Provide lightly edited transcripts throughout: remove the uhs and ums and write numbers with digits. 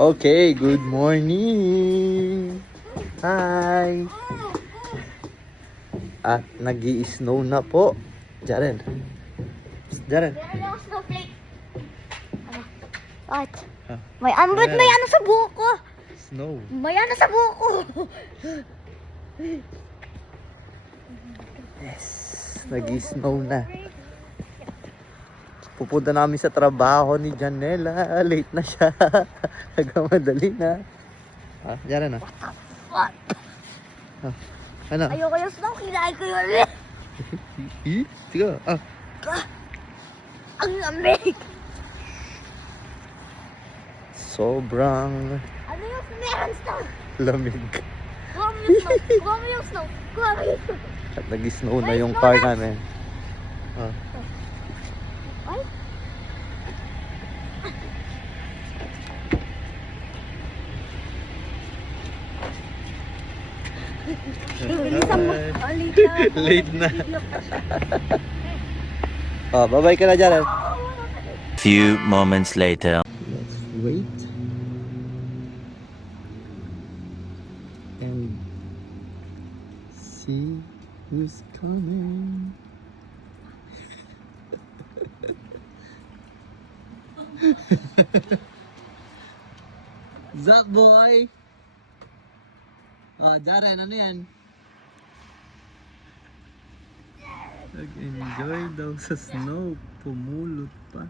Okay, good morning. Hi. At nag-i-snow na po. Jaren. Jaren. Meron ako snowflake. Ano? What? Ah, May ambot, ayan. may ano sa buhok ko. Snow. May ano sa buhok ko. Yes. Nag-i-snow na. Pupunta namin sa trabaho ni Janela. Late na siya. Nagkamadali na. Ah, Jaren na. What? Ah, ano? Ayoko yung snow, kinain ko yun. Sige. Ah. Ang lamig. Sobrang Ano yung meron snow? lamig. Kuha mo yung snow. Kuha mo yung snow. Kuha mo yung snow. At nag-snow na Ay, yung snow car na. namin. Ah. Ay. Bilisan mo. Ay. Oh, Late na. Oh, bye-bye ka na dyan. Few moments later. Let's wait. And see who's coming. Zach boy! Oh, Jaren, ano yan? Nag-enjoy daw sa snow. Pumulot pa.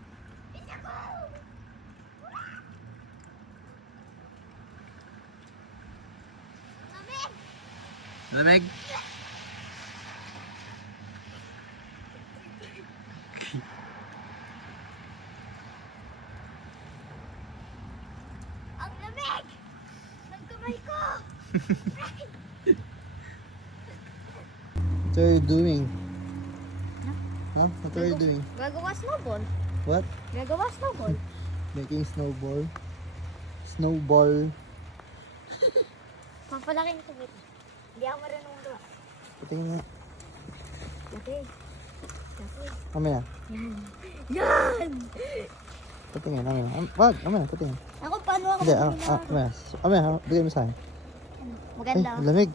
Lamig? Ang lamig! Ng kamay ko! What are you doing? Huh? What are you doing? Gagawa snowball. What? Gagawa snowball. Making snowball? Snowball? Papalaking ko bit. Hindi ako marunong gawa. Patingin nga. Laki. Laki. Mamaya. Yan. Yan! Patingin, mamaya. Wag, mamaya, patingin. Ako, paano ako Hindi, magbilang? mamaya. Mamaya, bigay mo sa akin. Ay, Maganda. lamig.